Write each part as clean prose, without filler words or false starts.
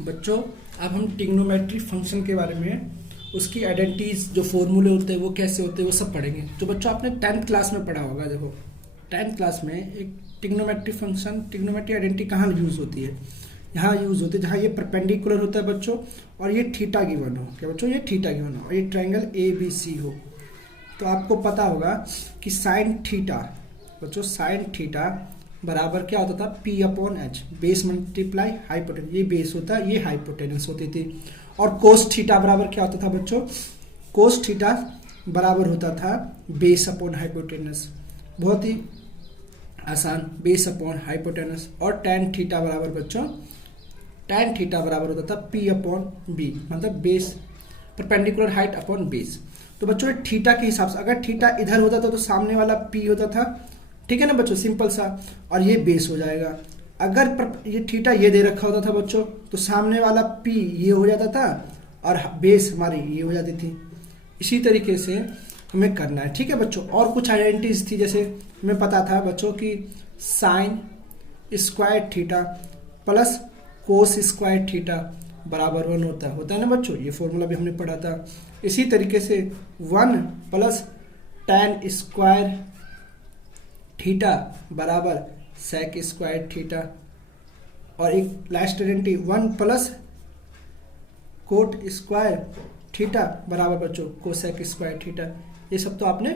बच्चों अब हम ट्रिग्नोमेट्री फंक्शन के बारे में, उसकी आइडेंटिटीज, जो फॉर्मूले होते हैं वो कैसे होते हैं वो सब पढ़ेंगे। जो बच्चों आपने 10th क्लास में पढ़ा होगा, देखो 10th क्लास में एक ट्रिग्नोमेट्री फंक्शन, ट्रिग्नोमेट्री आइडेंटिटी कहाँ यूज़ होती है, यहाँ यूज़ होती है जहाँ ये परपेंडिकुलर होता है बच्चों, और ये थीटा गिवन हो। क्या बच्चों, ये थीटा गिवन हो और ये ट्रायंगल ए बी सी हो। तो आपको पता होगा कि साइन थीटा, बच्चों साइन थीटा बराबर क्या होता था, P upon H, base multiply hypotenuse, ये बेस होता है, ये हाइपोटेनस होती थी। और कोस थीटा बराबर क्या होता था बच्चों, कोस थीटा बराबर होता था बेस अपॉन हाइपोटेनस, बहुत ही आसान, बेस अपॉन हाइपोटेनस। और टैन थीटा बराबर बच्चों, टैन थीटा बराबर होता था पी अपॉन बी, मतलब base perpendicular height upon base. तो बच्चों थीटा के हिसाब से अगर थीटा इधर होता था तो सामने वाला पी होता था, ठीक है ना बच्चों, सिंपल सा, और ये बेस हो जाएगा। अगर ये थीटा ये दे रखा होता था बच्चों तो सामने वाला पी ये हो जाता था और बेस हमारी ये हो जाती थी। इसी तरीके से हमें करना है, ठीक है बच्चों। और कुछ आइडेंटिटीज थी, जैसे हमें पता था बच्चों की sine square theta plus cos square theta बराबर 1 होता है ना बच्चों, ये फॉर्मूला भी हमने पढ़ा था। इसी तरीके से 1 प्लस टैन स्क्वायर थीटा बराबर सेक स्क्वायर थीटा, और एक last identity 1 plus coat square theta बराबर बच्चों कोसेक स्क्वायर थीटा। ये सब तो आपने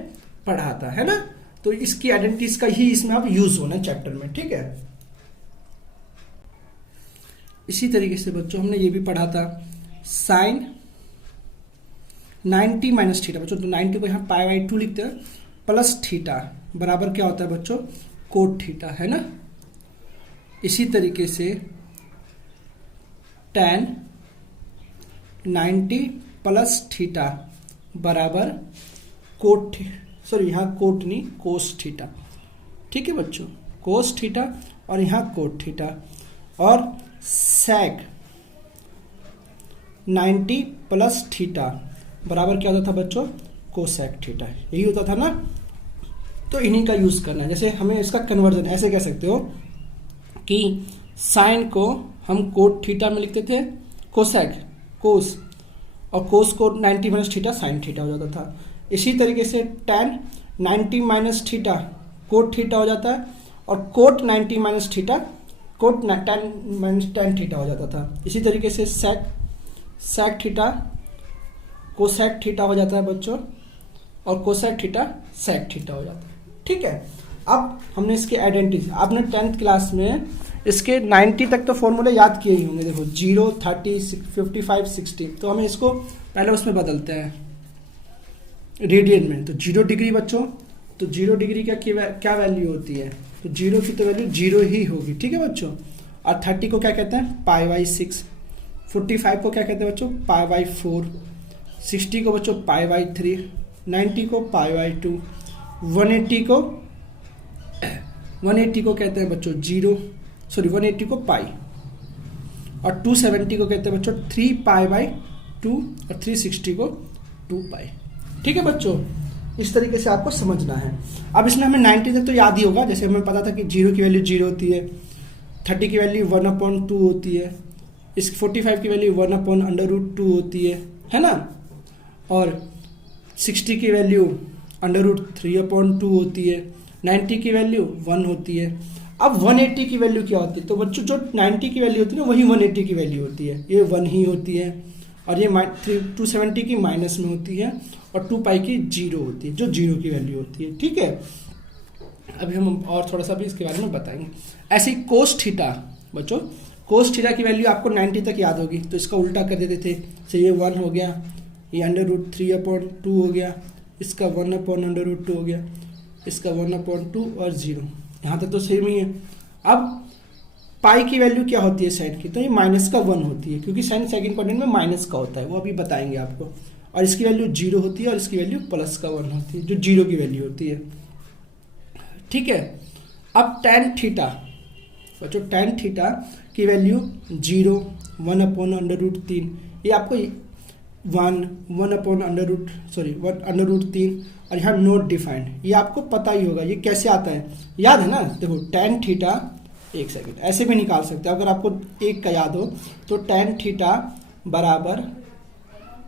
पढ़ा था, है ना। तो इसकी आइडेंटिटीज का ही इसमें आप यूज होना चैप्टर में, ठीक है। इसी तरीके से बच्चों हमने ये भी पढ़ा था साइन 90 माइनस थीटा, बच्चों तो 90 को यहाँ पाई बाई 2 लिखते हैं, प्लस थीटा बराबर क्या होता है बच्चों, कोट थीटा, है ना। इसी तरीके से tan 90 प्लस थीटा बराबर कोट, सॉरी यहाँ कोट नहीं, कोस थीटा, ठीक है बच्चों, कोस थीटा, और यहाँ कोट थीटा। और sec 90 प्लस थीटा बराबर क्या होता था बच्चों, कोसेक थीटा, यही होता था ना। तो इन्हीं का यूज करना है। जैसे हमें इसका कन्वर्जन ऐसे कह सकते हो कि साइन को हम कोट थीटा में लिखते थे, कोसेक कोस, और कोस को 90 माइनस थीटा साइन थीटा हो जाता था। इसी तरीके से tan 90 minus theta cot theta हो जाता है, और cot 90 minus theta cot tan minus tan theta हो जाता था। इसी तरीके से सेक थीटा कोसेक थीटा हो जाता है बच्चों, और कोसेक थीटा सेक थीटा हो जाता है, ठीक है। अब हमने इसके आइडेंटिटी, आपने 10th क्लास में इसके 90 तक तो फॉर्मूले याद किए ही होंगे, देखो 0 30 55 60। तो हमें इसको पहले उसमें बदलते हैं रेडियन में। तो 0 डिग्री बच्चों, तो 0 डिग्री का क्या वैल्यू होती है, तो 0 की तो वैल्यू 0 ही होगी, ठीक है बच्चों। और 30 को क्या कहते हैं, पाई बाई 6। 45 को क्या कहते हैं बच्चों, पाई बाई 4। 60 को बच्चों पाई बाई 3। 90 को पाई बाई 2। 180 को कहते हैं बच्चों 0, सॉरी 180 को पाई, और 270 को कहते हैं बच्चों 3 पाई बाई 2, और 360 को 2 पाई, ठीक है बच्चों। इस तरीके से आपको समझना है। अब इसमें हमें 90 तक तो याद ही होगा, जैसे हमें पता था कि 0 की वैल्यू 0 होती है, 30 की वैल्यू 1/2 होती है, इस 45 की वैल्यू 1/√2 होती है ना, और 60 की वैल्यू √3/2 होती है, 90 की वैल्यू 1 होती है। अब 180 की वैल्यू क्या होती है, तो बच्चों जो 90 की वैल्यू होती है ना वही 180 की वैल्यू होती है, ये 1 ही होती है, और ये 270 की माइनस में होती है, और 2 पाई की 0 होती है, जो 0 की वैल्यू होती है, ठीक है। अभी हम और थोड़ा सा भी इसके बारे में बताएंगे। ऐसे ही कोस थीटा बच्चों, कोस थीटा की वैल्यू आपको 90 तक याद होगी, तो इसका उल्टा कर देते थे, तो ये 1 हो गया, ये √3/2 हो गया, इसका 1/√2 हो गया, इसका 1/2 और 0, यहाँ तक तो सेम ही है। अब पाई की वैल्यू क्या होती है साइन की, तो ये माइनस का 1 होती है, क्योंकि साइन सेकंड क्वाड्रेंट में माइनस का होता है, वो अभी बताएंगे आपको। और इसकी वैल्यू 0 होती है, और इसकी वैल्यू प्लस का 1 होती है, जो 0 की वैल्यू होती है, ठीक है। अब tan थीटा बच्चों, tan थीटा की वैल्यू 0, 1/√3, ये आपको 1/√3, और यहाँ नोट डिफाइंड, ये आपको पता ही होगा, ये कैसे आता है, याद है ना। देखो tan थीटा 1 सेकंड, ऐसे भी निकाल सकते हो अगर आपको एक का याद हो तो tan थीटा बराबर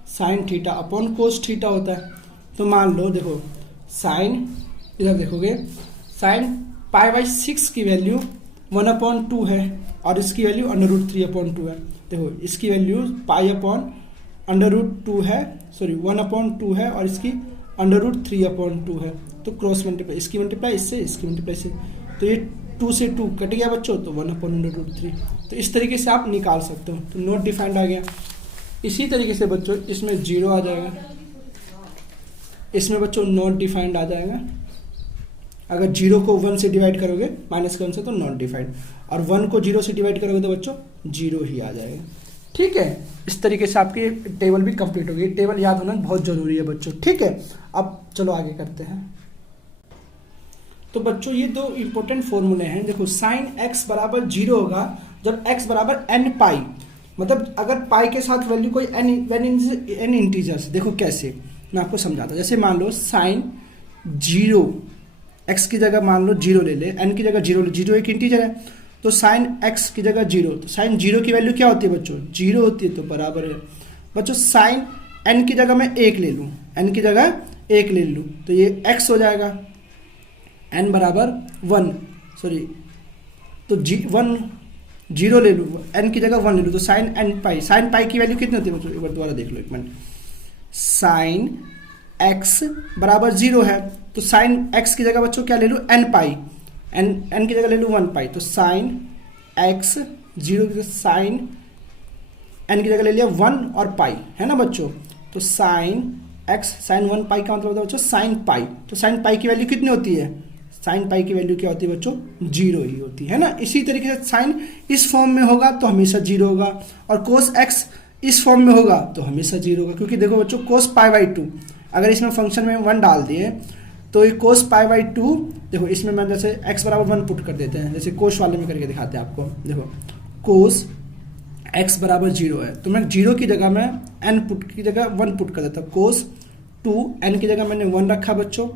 sine theta upon cos theta होता है। तो मान लो देखो साइन, इधर देखोगे साइन π/6 की वैल्यू 1/2 है और इसकी वैल्यू √3/2 है। देखो इसकी वैल्यू π/√2 है, सॉरी 1/2 है और इसकी √3/2 है। तो क्रॉस मल्टीप्लाई, इसकी मल्टीप्लाई इससे, इसकी मल्टीप्लाई इससे, तो ये 2 से 2 कट गया बच्चों, तो 1/√3। तो इस तरीके से आप निकाल सकते हो। तो नॉट डिफाइंड आ गया। इसी तरीके से बच्चों इसमें 0 आ जाएगा, इसमें बच्चों नॉट डिफाइंड आ जाएगा। अगर 0 को 1 से डिवाइड करोगे -1 से तो नॉट डिफाइंड, और 1 को 0 से डिवाइड करोगे तो बच्चों 0 ही आ जाएगा। ठीक है, इस तरीके से आपकी टेबल भी कंप्लीट होगी। टेबल याद होना बहुत जरूरी है बच्चों। ठीक है, अब चलो आगे करते हैं। तो बच्चों ये 2 इंपॉर्टेंट फॉर्मूले हैं। देखो साइन x बराबर 0 होगा जब x बराबर n पाई, मतलब अगर पाई के साथ वैल्यू कोई n इंटीजर्स। देखो कैसे, मैं आपको समझाता हूँ। जैसे मान लो साइन 0, x की जगह मान लो 0 ले ले, n की जगह 0 ले, 0 एक इंटीजर है, तो साइन x की जगह 0, तो साइन 0 की वैल्यू क्या होती है बच्चों? 0 होती है, तो बराबर है बच्चों साइन n की जगह मैं 1 ले लूँ, n की जगह 1 ले लूँ तो ये x हो जाएगा, n बराबर 1, सॉरी तो 0 ले लूँ, n की जगह 1 ले लूँ, तो साइन n पाई की वैल्यू कितनी होती है बच्चों? एक बार दोबारा देख लो, एक मिनट। साइन x बराबर 0 है, तो साइन x की जगह बच्चों क्या ले लूँ? n पाई, n की जगह ले लूँ 1 पाई, तो साइन x 0 की साइन n की जगह ले लिया 1 और पाई, है ना बच्चों। तो साइन x साइन 1 पाई का मतलब होता है बच्चों साइन पाई। तो साइन पाई की वैल्यू कितनी होती है? साइन पाई की वैल्यू क्या होती है बच्चों? 0 ही होती है ना। इसी तरीके से साइन इस फॉर्म में होगा तो हमेशा 0 होगा, और कोस x इस फॉर्म में होगा तो हमेशा 0 होगा, क्योंकि देखो बच्चों कोस π/2 अगर इसमें फंक्शन में 1 डाल दिए तो ये कोस π/2, देखो इसमें मैं जैसे x बराबर 1 पुट कर देते हैं, जैसे कोस वाले में करके दिखाते हैं आपको। देखो कोस x बराबर 0 है, तो मैं 0 की जगह में n पुट की जगह 1 पुट कर देता हूँ। कोस 2 n की जगह मैंने 1 रखा बच्चों,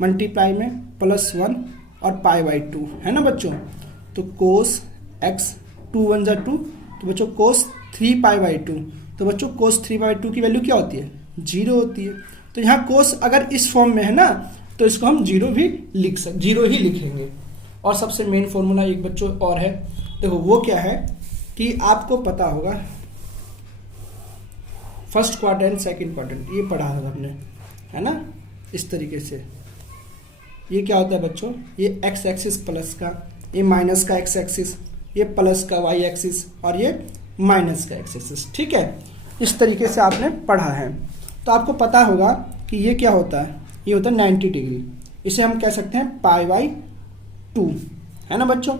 मल्टीप्लाई में +1 और π/2, है ना बच्चों। तो कोस x 2 1 जा 2, तो बच्चों कोस 3π/2, तो बच्चों कोस 3/2 की वैल्यू क्या होती है? 0 होती है। तो यहाँ कोस अगर इस फॉर्म में है ना तो इसको हम 0 भी लिख 0 ही लिखेंगे। और सबसे मेन फॉर्मूला एक बच्चों और है, देखो वो क्या है कि आपको पता होगा फर्स्ट क्वाड्रेंट सेकंड क्वाड्रेंट, ये पढ़ा था हमने, है ना। इस तरीके से ये क्या होता है बच्चों? ये x एक्सिस प्लस का, ये माइनस का x एक्सिस, ये प्लस का y एक्सिस और ये माइनस का x एक्सिस। ठीक है, इस तरीके से आपने पढ़ा है। तो आपको पता होगा कि ये क्या होता है? ये होता है 90 डिग्री। इसे हम कह सकते हैं π/2, है ना बच्चों।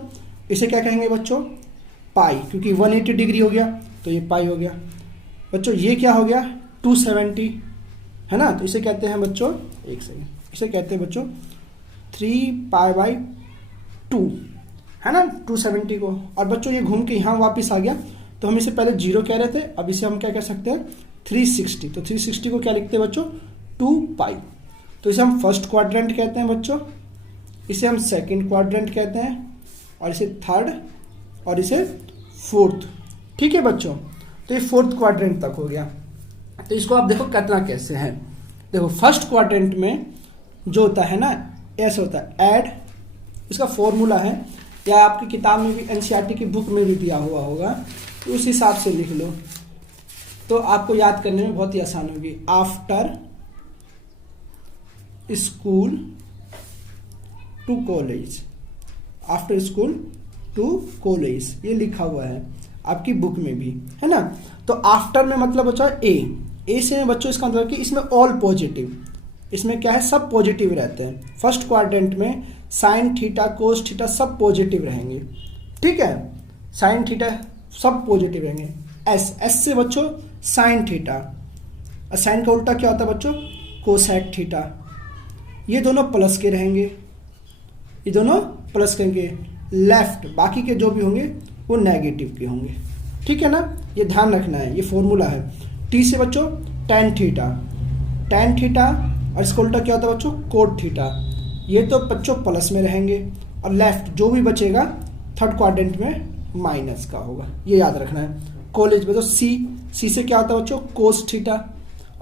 इसे क्या कहेंगे बच्चों? पाई, क्योंकि 180 डिग्री हो गया तो ये पाई हो गया बच्चों। ये क्या हो गया? 270, है ना। तो इसे कहते हैं बच्चों, एक सेकेंड, इसे कहते हैं बच्चों 3π/2, है ना, 270 को। और बच्चों ये घूम के यहाँ वापस आ गया, तो हम इसे पहले 0 कह रहे थे, अब इसे हम क्या कह सकते हैं? 360। तो 360 को क्या लिखते हैं बच्चों? 2π। तो इसे हम फर्स्ट क्वाड्रेंट कहते हैं बच्चों, इसे हम सेकंड क्वाड्रेंट कहते हैं, और इसे थर्ड, और इसे फोर्थ। ठीक है बच्चों, तो ये फोर्थ क्वाड्रेंट तक हो गया। तो इसको आप देखो करना कैसे है। देखो फर्स्ट क्वाड्रेंट में जो होता है ना, ऐसे होता है ऐड, इसका फॉर्मूला है, या आपकी किताब में भी एनसीईआरटी की बुक में भी दिया हुआ होगा, तो उस हिसाब से लिख लो तो आपको याद करने में बहुत ही आसान होगी। After school to college, after school to college, ये लिखा हुआ है आपकी बुक में भी, है ना। तो आफ्टर में मतलब बच्चा ए से बच्चों इसका मतलब कि इसमें ऑल पॉजिटिव, इसमें क्या है? सब पॉजिटिव रहते हैं। फर्स्ट क्वाड्रेंट में साइन थीटा कोस थीटा सब पॉजिटिव रहेंगे। ठीक है, साइन थीटा सब पॉजिटिव रहेंगे। एस से बच्चों साइन थीटा, साइन का उल्टा क्या होता है बच्चों? Cosec theta. ये दोनों प्लस के रहेंगे, ये दोनों प्लस करेंगे। लेफ्ट बाकी के जो भी होंगे वो नेगेटिव के होंगे। ठीक है ना, ये ध्यान रखना है, ये फॉर्मूला है। टी से बच्चों टेन थीटा, और इसका उल्टा क्या होता है बच्चों? Cot theta. ये तो बच्चों प्लस में रहेंगे, और लेफ्ट जो भी बचेगा थर्ड क्वाड्रेंट में माइनस का होगा, ये याद रखना है। कॉलेज में तो सी से क्या होता है बच्चों, कोस थीटा,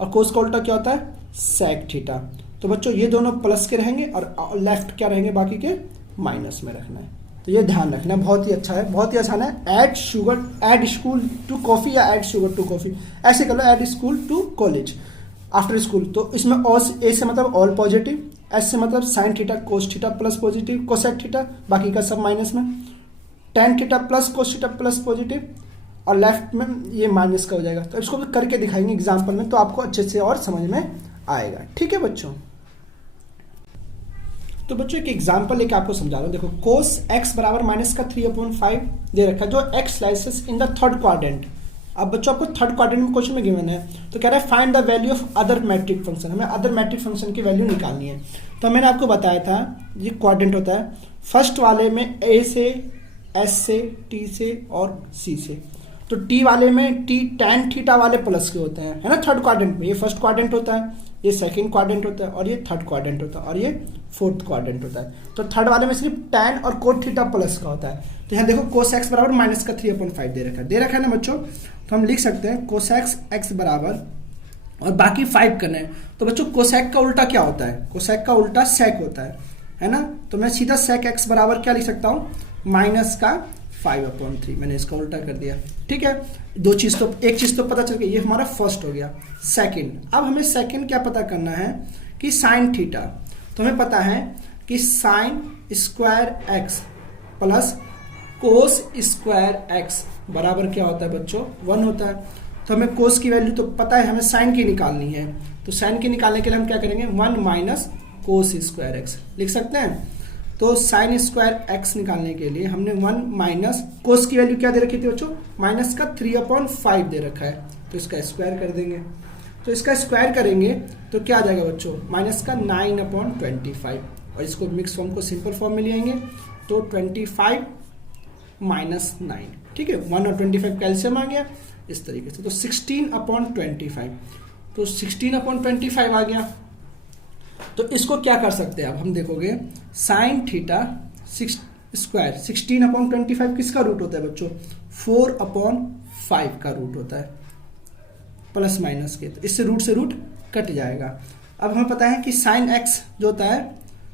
और कोस का उल्टा क्या होता है, सेक थीटा। तो बच्चों ये दोनों प्लस के रहेंगे और लेफ्ट क्या रहेंगे, बाकी के माइनस में रखना है। तो ये ध्यान रखना, बहुत ही अच्छा है, बहुत ही आसान है। ऐड स्कूल टू कॉफी या ऐड शुगर टू कॉफी, ऐसे कर लो, add school to college after school. तो इसमें ए से मतलब ऑल पॉजिटिव, एस से मतलब sine theta cos theta plus positive cosec theta, बाकी का सब माइनस में, tan theta plus cos theta plus positive, और लेफ्ट में ये माइनस का हो जाएगा। तो इसको भी करके दिखाएंगे एग्जाम्पल में, तो आपको अच्छे से और समझ में आएगा। ठीक है बच्चों, तो बच्चों एक एग्जाम्पल लेके आपको समझा रहा हूँ। देखो कोस एक्स बराबर माइनस का 3/5 दे रखा है, जो x lies in the third quadrant. अब बच्चों आपको थर्ड क्वाड्रेंट में क्वेश्चन में गिवन है, तो कह रहा है find the value of other metric function, हमें अदर मैट्रिक फंक्शन की वैल्यू निकालनी है। तो मैंने आपको बताया था ये क्वाड्रेंट होता है, फर्स्ट वाले में ए से, एस से, टी से और सी से। तो टी वाले में टी tan थीटा वाले प्लस के होते हैं, है ना, थर्ड क्वाड्रेंट में। ये फर्स्ट क्वाड्रेंट होता है, ये सेकंड क्वाड्रेंट होता है, और ये थर्ड क्वाड्रेंट होता है, और ये फोर्थ क्वाड्रेंट होता है। तो थर्ड वाले में सिर्फ tan और कोट थीटा प्लस का होता है। तो यहाँ देखो कोस एक्स बराबर माइनस का 3/5 दे रखा है ना बच्चों। तो हम लिख सकते हैं कोसेक्स एक्स बराबर, और बाकी 5 करना है। तो बच्चों कोसेक का उल्टा क्या होता है, कोसेक का उल्टा सेक होता है ना। तो मैं सीधा सेक एक्स बराबर क्या लिख सकता हूँ, माइनस का 5/3, मैंने इसका उल्टा कर दिया। ठीक है, एक चीज तो पता चल गई, ये हमारा फर्स्ट हो गया। सेकंड, अब हमें सेकंड क्या पता करना है कि साइन थीटा। तो हमें पता है कि sine square x plus cos square x बराबर क्या होता है बच्चों, 1 होता है। तो हमें कोस की वैल्यू तो पता है, हमें साइन की निकालनी है। तो साइन की निकालने के लिए हम क्या करेंगे, 1 माइनस कोस स्क्वायर एक्स लिख सकते हैं। तो साइन स्क्वायर एक्स निकालने के लिए हमने 1 माइनस कोस की वैल्यू क्या दे रखी थी बच्चों, माइनस का 3/5 दे रखा है। तो इसका स्क्वायर कर देंगे, तो इसका स्क्वायर करेंगे तो क्या आ जाएगा बच्चों, माइनस का 9/25, और इसको मिक्स फॉर्म को सिंपल फॉर्म में ले आएंगे तो 25 माइनस 9। ठीक है, 1 और 25 कैल्शियम आ गया इस तरीके से। तो 16/25, तो 16/25 आ गया। तो इसको क्या कर सकते हैं, अब हम देखोगे साइन थीटा स्क्वायर 16/25 किसका रूट होता है बच्चों, 4/5 का रूट होता है, प्लस माइनस के। तो इससे रूट कट जाएगा। अब हमें पता है कि साइन एक्स जो होता है,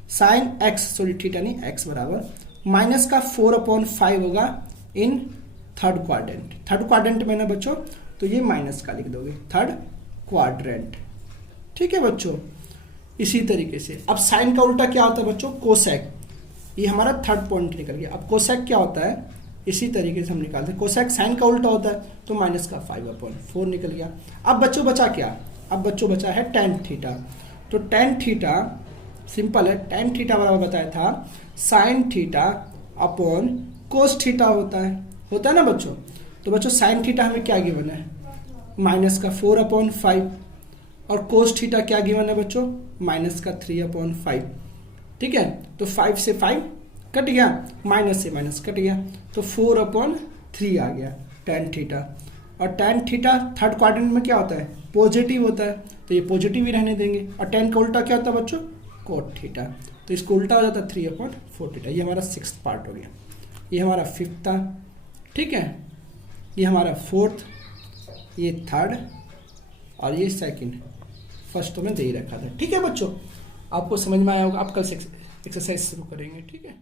साइन एक्स सॉरी थीटा नहीं, एक्स बराबर माइनस का 4/5 होगा in third quadrant. Third quadrant में ना बच्चों, तो ये माइनस का लिख दोगे, थर्ड क्वाड्रेंट। ठीक है बच्चों, इसी तरीके से अब साइन का उल्टा क्या होता है बच्चों, कोसेक। ये हमारा थर्ड पॉइंट निकल गया। अब कोसेक क्या होता है, इसी तरीके से हम निकालते हैं। कोसेक साइन का उल्टा होता है, तो माइनस का 5/4 निकल गया। अब बच्चों बचा क्या, अब बच्चों बचा है tan थीटा। तो tan थीटा सिंपल है, tan थीटा बराबर बताया था sine theta upon cos theta होता है ना बच्चों। तो बच्चों साइन थीटा हमें क्या गिवन है, माइनस का 4/5, और कोस थीटा क्या गिवन है बच्चों, माइनस का 3/5। ठीक है, तो 5 से 5 कट गया, माइनस से माइनस कट गया, तो 4/3 आ गया tan थीटा। और tan थीटा थर्ड क्वाड्रेंट में क्या होता है, पॉजिटिव होता है, तो ये पॉजिटिव ही रहने देंगे। और tan का उल्टा क्या होता है बच्चों, कोट थीटा। तो इसको उल्टा हो जाता है 3/4 थीटा। ये हमारा 6th पार्ट हो गया, ये हमारा 5th था। ठीक है, ये हमारा 4th, ये 3rd, और ये 2nd। फर्स्ट तो में दे ही रखा था। ठीक है बच्चों, आपको समझ में आया होगा। आप कल से एक्सरसाइज शुरू करेंगे। ठीक है।